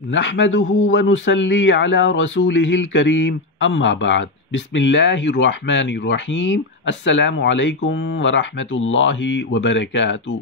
نحمده ونصلي على رسوله الكريم اما بعد بسم اللہ الرحمن الرحیم السلام علیکم ورحمۃ اللہ وبرکاتہ۔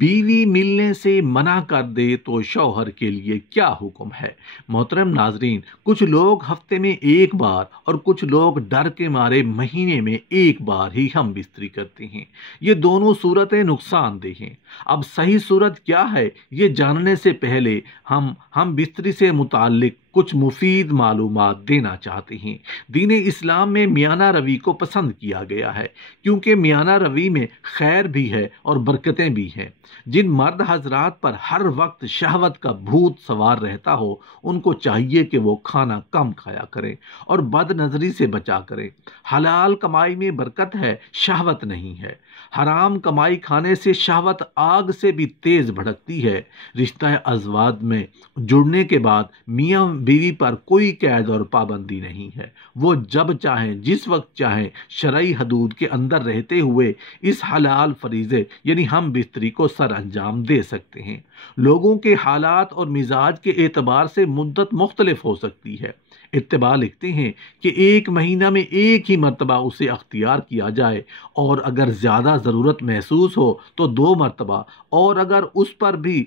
بیوی ملنے سے منع کر دے تو شوہر کے لیے کیا حکم ہے؟ محترم ناظرین، کچھ لوگ ہفتے میں ایک بار اور کچھ لوگ ڈر کے مارے مہینے میں ایک بار ہی ہم بستری کرتے ہیں۔ یہ دونوں صورتیں نقصان دہ ہیں۔ اب صحیح صورت کیا ہے، یہ جاننے سے پہلے ہم بستری سے متعلق کچھ مفید معلومات دینا چاہتے ہیں۔ دین اسلام میں میانہ روی کو پسند کیا گیا ہے، کیونکہ میانہ روی میں خیر بھی ہے اور برکتیں بھی ہیں۔ جن مرد حضرات پر ہر وقت شہوت کا بھوت سوار رہتا ہو، ان کو چاہیے کہ وہ کھانا کم کھایا کریں اور بد نظری سے بچا کریں۔ حلال کمائی میں برکت ہے، شہوت نہیں ہے۔ حرام کمائی کھانے سے شہوت آگ سے بھی تیز بھڑکتی ہے۔ رشتہ ازواج میں جڑنے کے بعد میاں بیوی پر کوئی قید اور پابندی نہیں ہے۔ وہ جب چاہیں، جس وقت چاہیں، شرعی حدود کے اندر رہتے ہوئے اس حلال فریضے یعنی ہم بستری کو سر انجام دے سکتے ہیں۔ لوگوں کے حالات اور مزاج کے اعتبار سے مدت مختلف ہو سکتی ہے۔ اتباع لکھتے ہیں کہ ایک مہینہ میں ایک ہی مرتبہ اسے اختیار کیا جائے، اور اگر زیادہ ضرورت محسوس ہو تو 2 مرتبہ، اور اگر اس پر بھی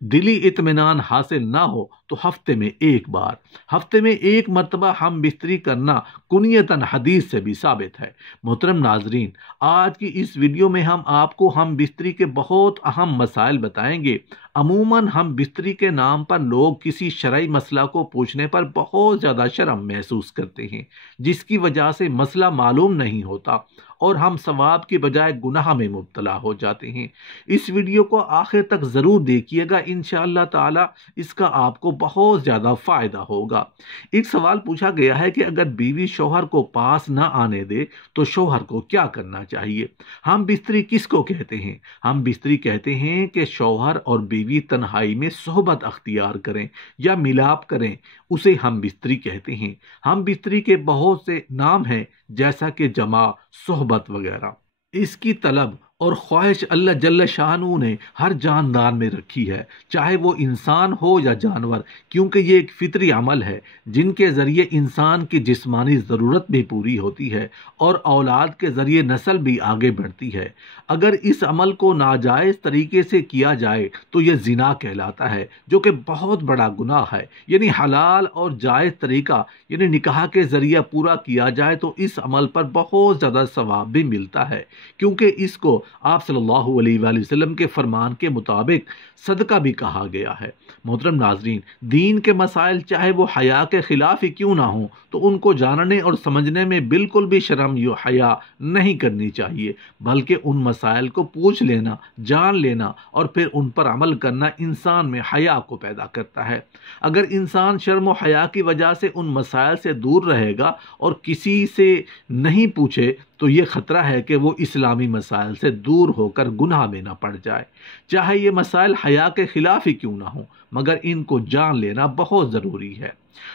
دلی اطمینان حاصل نہ ہو تو ہفتے میں ایک بار۔ ہفتے میں ایک مرتبہ ہم بستری کرنا کنیتاً حدیث سے بھی ثابت ہے۔ محترم ناظرین، آج کی اس ویڈیو میں ہم آپ کو ہم بستری کے بہت اہم مسائل بتائیں گے۔ عموماً ہم بستری کے نام پر لوگ کسی شرعی مسئلہ کو پوچھنے پر بہت زیادہ شرم محسوس کرتے ہیں، جس کی وجہ سے مسئلہ معلوم نہیں ہوتا اور ہم ثواب کے بجائے گناہ میں مبتلا ہو جاتے ہیں۔ اس ویڈیو کو آخر تک ضرور دیکھیے گا، انشاءاللہ تعالی اس کا آپ کو بہت زیادہ فائدہ ہوگا۔ ایک سوال پوچھا گیا ہے کہ اگر بیوی شوہر کو پاس نہ آنے دے تو شوہر کو کیا کرنا چاہیے؟ ہم بستری کس کو کہتے ہیں؟ ہم بستری کہتے ہیں کہ شوہر اور بیوی تنہائی میں صحبت اختیار کریں یا ملاپ کریں، اسے ہم بستری کہتے ہیں۔ ہم بستری کے بہت سے نام ہیں، جیسا کہ جماع، صحبت وغیرہ۔ اس کی طلب اور خواہش اللہ جل شانہ نے ہر جاندار میں رکھی ہے، چاہے وہ انسان ہو یا جانور، کیونکہ یہ ایک فطری عمل ہے جن کے ذریعے انسان کی جسمانی ضرورت بھی پوری ہوتی ہے اور اولاد کے ذریعے نسل بھی آگے بڑھتی ہے۔ اگر اس عمل کو ناجائز طریقے سے کیا جائے تو یہ زنا کہلاتا ہے، جو کہ بہت بڑا گناہ ہے۔ یعنی حلال اور جائز طریقہ یعنی نکاح کے ذریعہ پورا کیا جائے تو اس عمل پر بہت زیادہ ثواب بھی ملتا ہے، کیونکہ اس کو آپ صلی اللہ علیہ وآلہ وسلم کے فرمان کے مطابق صدقہ بھی کہا گیا ہے۔ محترم ناظرین، دین کے مسائل چاہے وہ حیا کے خلاف ہی کیوں نہ ہوں، تو ان کو جاننے اور سمجھنے میں بالکل بھی شرم یا حیا نہیں کرنی چاہیے، بلکہ ان مسائل کو پوچھ لینا، جان لینا اور پھر ان پر عمل کرنا انسان میں حیا کو پیدا کرتا ہے۔ اگر انسان شرم و حیا کی وجہ سے ان مسائل سے دور رہے گا اور کسی سے نہیں پوچھے تو یہ خطرہ ہے کہ وہ اسلامی مسائل سے دور ہو کر گناہ میں نہ پڑ جائے، چاہے یہ مسائل حیا کے خلاف ہی کیوں نہ ہوں، مگر ان کو جان لینا بہت ضروری ہے۔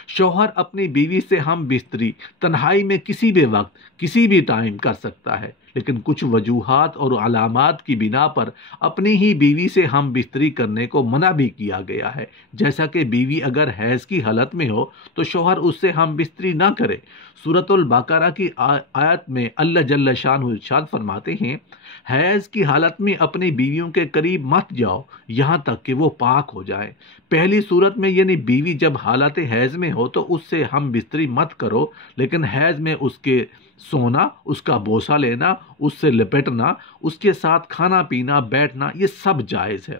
شوہر اپنی بیوی سے ہم بستری تنہائی میں کسی بھی وقت کسی بھی ٹائم کر سکتا ہے، لیکن کچھ وجوہات اور علامات کی بنا پر اپنی ہی بیوی سے ہم بستری کرنے کو منع بھی کیا گیا ہے، جیسا کہ بیوی اگر حیض کی حالت میں ہو تو شوہر اس سے ہم بستری نہ کرے۔ سورۃ البقرہ کی آیت میں اللہ جل شانہ ارشاد فرماتے ہیں، حیض کی حالت میں اپنی بیویوں کے قریب مت جاؤ یہاں تک کہ وہ پاک ہو جائیں۔ پہلی صورت میں یعنی بیوی جب حالت حیض میں ہو تو اس سے ہم بستری مت کرو، لیکن حیض میں اس کے سونا، اس کا بوسہ لینا، اس سے لپٹنا، اس کے ساتھ کھانا پینا، بیٹھنا، یہ سب جائز ہے۔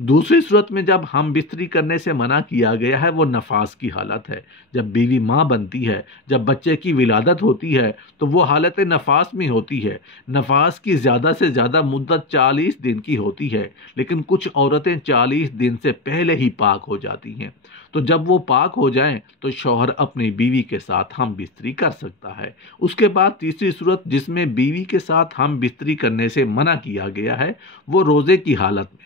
دوسری صورت میں جب ہم بستری کرنے سے منع کیا گیا ہے وہ نفاس کی حالت ہے۔ جب بیوی ماں بنتی ہے، جب بچے کی ولادت ہوتی ہے تو وہ حالت نفاس میں ہوتی ہے۔ نفاس کی زیادہ سے زیادہ مدت 40 دن کی ہوتی ہے، لیکن کچھ عورتیں 40 دن سے پہلے ہی پاک ہو جاتی ہیں۔ تو جب وہ پاک ہو جائیں تو شوہر اپنی بیوی کے ساتھ ہم بستری کر سکتا ہے۔ اس کے بعد تیسری صورت جس میں بیوی کے ساتھ ہم بستری کرنے سے منع کیا گیا ہے وہ روزے کی حالت میں۔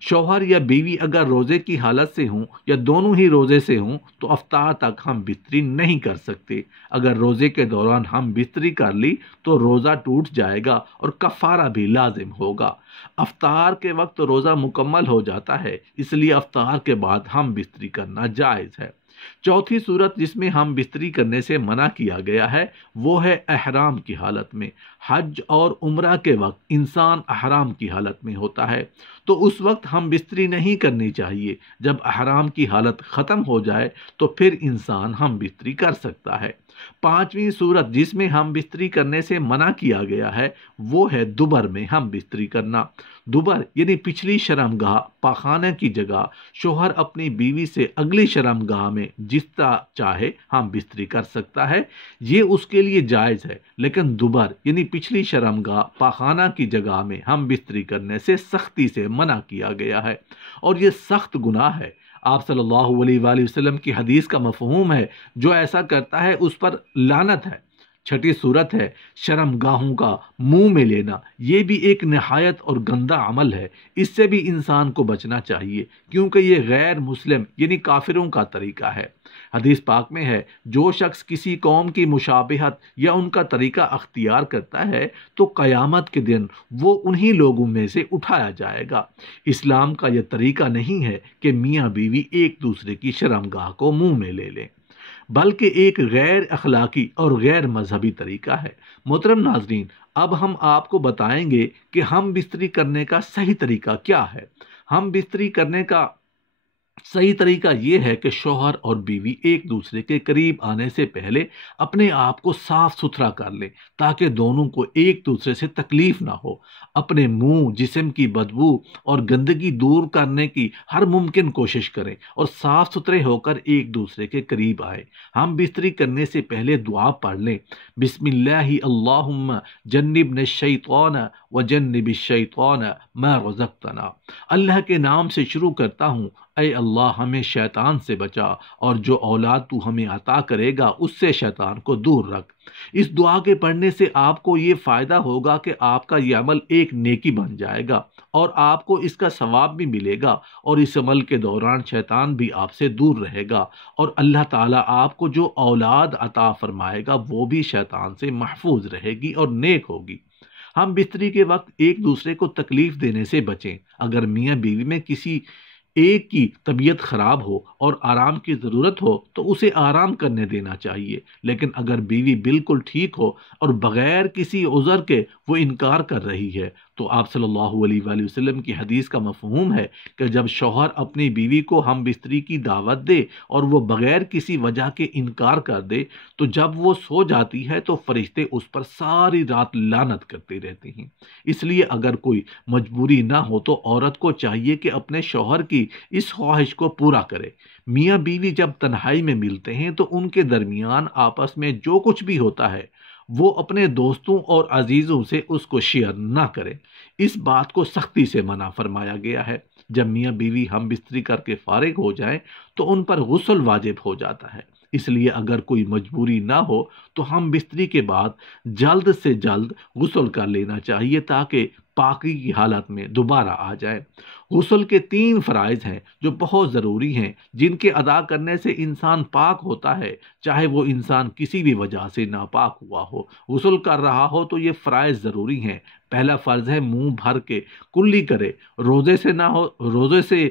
شوہر یا بیوی اگر روزے کی حالت سے ہوں یا دونوں ہی روزے سے ہوں تو افطار تک ہم بستری نہیں کر سکتے۔ اگر روزے کے دوران ہم بستری کر لی تو روزہ ٹوٹ جائے گا اور کفارہ بھی لازم ہوگا۔ افطار کے وقت روزہ مکمل ہو جاتا ہے، اس لیے افطار کے بعد ہم بستری کرنا جائز ہے۔ چوتھی صورت جس میں ہم بستری کرنے سے منع کیا گیا ہے وہ ہے احرام کی حالت میں۔ حج اور عمرہ کے وقت انسان احرام کی حالت میں ہوتا ہے تو اس وقت ہم بستری نہیں کرنی چاہیے۔ جب احرام کی حالت ختم ہو جائے تو پھر انسان ہم بستری کر سکتا ہے۔ پانچویں صورت جس میں ہم بستری کرنے سے منع کیا گیا ہے وہ ہے دوبر میں ہم بستری کرنا۔ دوبر یعنی پچھلی شرمگاہ پاخانہ کی جگہ شوہر اپنی بیوی سے اگلی شرمگاہ میں جس طرح چاہے ہم بستری کر سکتا ہے، یہ اس کے لیے جائز ہے، لیکن دوبر یعنی پچھلی شرمگاہ پاخانہ کی جگہ میں ہم بستری کرنے سے سختی سے منع کیا گیا ہے اور یہ سخت گناہ ہے۔ آپ صلی اللہ علیہ وآلہ وسلم کی حدیث کا مفہوم ہے جو ایسا کرتا ہے اس پر لعنت ہے۔ چھٹی صورت ہے شرمگاہوں کا منہ میں لینا، یہ بھی ایک نہایت اور گندا عمل ہے، اس سے بھی انسان کو بچنا چاہیے کیونکہ یہ غیر مسلم یعنی کافروں کا طریقہ ہے۔ حدیث پاک میں ہے جو شخص کسی قوم کی مشابہت یا ان کا طریقہ اختیار کرتا ہے تو قیامت کے دن وہ انہی لوگوں میں سے اٹھایا جائے گا۔ اسلام کا یہ طریقہ نہیں ہے کہ میاں بیوی ایک دوسرے کی شرمگاہ کو منہ میں لے لیں، بلکہ ایک غیر اخلاقی اور غیر مذہبی طریقہ ہے۔ محترم ناظرین، اب ہم آپ کو بتائیں گے کہ ہم بستری کرنے کا صحیح طریقہ کیا ہے۔ ہم بستری کرنے کا صحیح طریقہ یہ ہے کہ شوہر اور بیوی ایک دوسرے کے قریب آنے سے پہلے اپنے آپ کو صاف ستھرا کر لیں تاکہ دونوں کو ایک دوسرے سے تکلیف نہ ہو۔ اپنے منہ، جسم کی بدبو اور گندگی دور کرنے کی ہر ممکن کوشش کریں اور صاف ستھرے ہو کر ایک دوسرے کے قریب آئیں۔ ہم بستری کرنے سے پہلے دعا پڑھ لیں، بسم اللہ اللہم جنبنا الشیطان وجنب الشیطان ما رزقتنا۔ اللہ کے نام سے شروع کرتا ہوں، اے اللہ ہمیں شیطان سے بچا اور جو اولاد تو ہمیں عطا کرے گا اس سے شیطان کو دور رکھ۔ اس دعا کے پڑھنے سے آپ کو یہ فائدہ ہوگا کہ آپ کا یہ عمل ایک نیکی بن جائے گا اور آپ کو اس کا ثواب بھی ملے گا، اور اس عمل کے دوران شیطان بھی آپ سے دور رہے گا، اور اللہ تعالیٰ آپ کو جو اولاد عطا فرمائے گا وہ بھی شیطان سے محفوظ رہے گی اور نیک ہوگی۔ ہم بستری کے وقت ایک دوسرے کو تکلیف دینے سے بچیں۔ اگر میاں بیوی میں کسی ایک کی طبیعت خراب ہو اور آرام کی ضرورت ہو تو اسے آرام کرنے دینا چاہیے، لیکن اگر بیوی بالکل ٹھیک ہو اور بغیر کسی عذر کے وہ انکار کر رہی ہے تو آپ صلی اللہ علیہ وآلہ وسلم کی حدیث کا مفہوم ہے کہ جب شوہر اپنی بیوی کو ہم بستری کی دعوت دے اور وہ بغیر کسی وجہ کے انکار کر دے تو جب وہ سو جاتی ہے تو فرشتے اس پر ساری رات لعنت کرتے رہتے ہیں۔ اس لیے اگر کوئی مجبوری نہ ہو تو عورت کو چاہیے کہ اپنے شوہر کی اس خواہش کو پورا کرے۔ میاں بیوی جب تنہائی میں ملتے ہیں تو ان کے درمیان آپس میں جو کچھ بھی ہوتا ہے وہ اپنے دوستوں اور عزیزوں سے اس کو شیئر نہ کریں۔ اس بات کو سختی سے منع فرمایا گیا ہے۔ جب میاں بیوی ہم بستری کر کے فارغ ہو جائیں تو ان پر غسل واجب ہو جاتا ہے، اس لیے اگر کوئی مجبوری نہ ہو تو ہم بستری کے بعد جلد سے جلد غسل کر لینا چاہیے تاکہ پاکی کی حالت میں دوبارہ آ جائے۔ غسل کے 3 فرائض ہیں جو بہت ضروری ہیں، جن کے ادا کرنے سے انسان پاک ہوتا ہے، چاہے وہ انسان کسی بھی وجہ سے ناپاک ہوا ہو۔ غسل کر رہا ہو تو یہ فرائض ضروری ہیں۔ پہلا فرض ہے منہ بھر کے کلی کرے، روزے سے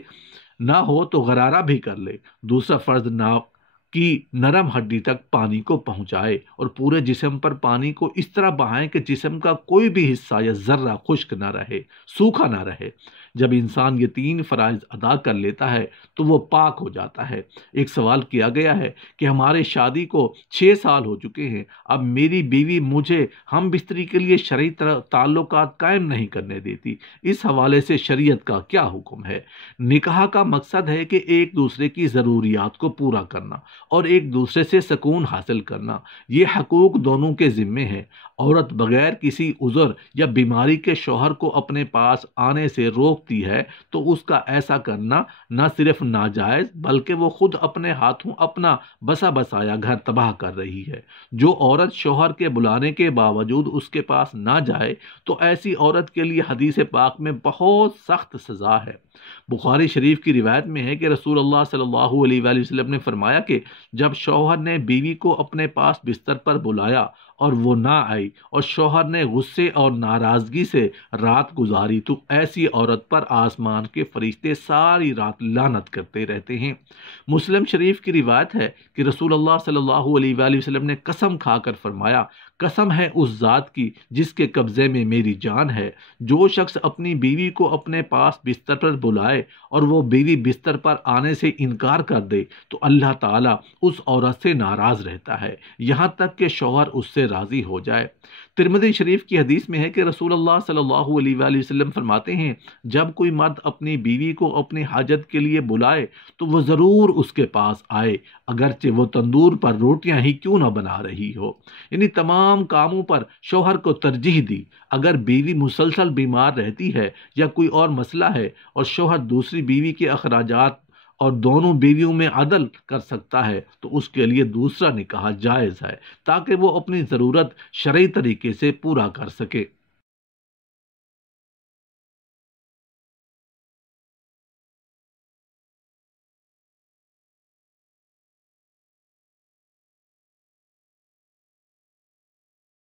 نہ ہو تو غرارہ بھی کر لے۔ دوسرا فرض ناک کی نرم ہڈی تک پانی کو پہنچائے اور پورے جسم پر پانی کو اس طرح بہائیں کہ جسم کا کوئی بھی حصہ یا ذرہ خشک نہ رہے، سوکھا نہ رہے۔ جب انسان یہ 3 فرائض ادا کر لیتا ہے تو وہ پاک ہو جاتا ہے۔ ایک سوال کیا گیا ہے کہ ہمارے شادی کو 6 سال ہو چکے ہیں، اب میری بیوی مجھے ہم بستری کے لیے شرعی تعلقات قائم نہیں کرنے دیتی، اس حوالے سے شریعت کا کیا حکم ہے؟ نکاح کا مقصد ہے کہ ایک دوسرے کی ضروریات کو پورا کرنا اور ایک دوسرے سے سکون حاصل کرنا، یہ حقوق دونوں کے ذمے ہیں۔ عورت بغیر کسی عذر یا بیماری کے شوہر کو اپنے پاس آنے سے روکتی ہے تو اس کا ایسا کرنا نہ صرف ناجائز بلکہ وہ خود اپنے ہاتھوں اپنا بسا بسایا گھر تباہ کر رہی ہے۔ جو عورت شوہر کے بلانے کے باوجود اس کے پاس نہ جائے تو ایسی عورت کے لیے حدیث پاک میں بہت سخت سزا ہے۔ بخاری شریف کی روایت میں ہے کہ رسول اللہ صلی اللہ علیہ وآلہ وسلم نے فرمایا کہ جب شوہر نے بیوی کو اپنے پاس بستر پر بلایا اور وہ نہ آئی اور شوہر نے غصے اور ناراضگی سے رات گزاری تو ایسی عورت پر آسمان کے فرشتے ساری رات لعنت کرتے رہتے ہیں۔ مسلم شریف کی روایت ہے کہ رسول اللہ صلی اللہ علیہ وآلہ وسلم نے قسم کھا کر فرمایا، قسم ہے اس ذات کی جس کے قبضے میں میری جان ہے، جو شخص اپنی بیوی کو اپنے پاس بستر پر بلائے اور وہ بیوی بستر پر آنے سے انکار کر دے تو اللہ تعالیٰ اس عورت سے ناراض رہتا ہے یہاں تک کہ شوہر اس سے راضی ہو جائے۔ ترمذی شریف کی حدیث میں ہے کہ رسول اللہ صلی اللہ علیہ وآلہ وسلم فرماتے ہیں، جب کوئی مرد اپنی بیوی کو اپنی حاجت کے لیے بلائے تو وہ ضرور اس کے پاس آئے، اگرچہ وہ تندور پر روٹیاں ہی کیوں نہ بنا رہی ہو۔ یعنی تمام کاموں پر شوہر کو ترجیح دی۔ اگر بیوی مسلسل بیمار رہتی ہے یا کوئی اور مسئلہ ہے اور شوہر دوسری بیوی کے اخراجات اور دونوں بیویوں میں عدل کر سکتا ہے تو اس کے لیے دوسرا نکاح جائز ہے تاکہ وہ اپنی ضرورت شرعی طریقے سے پورا کر سکے۔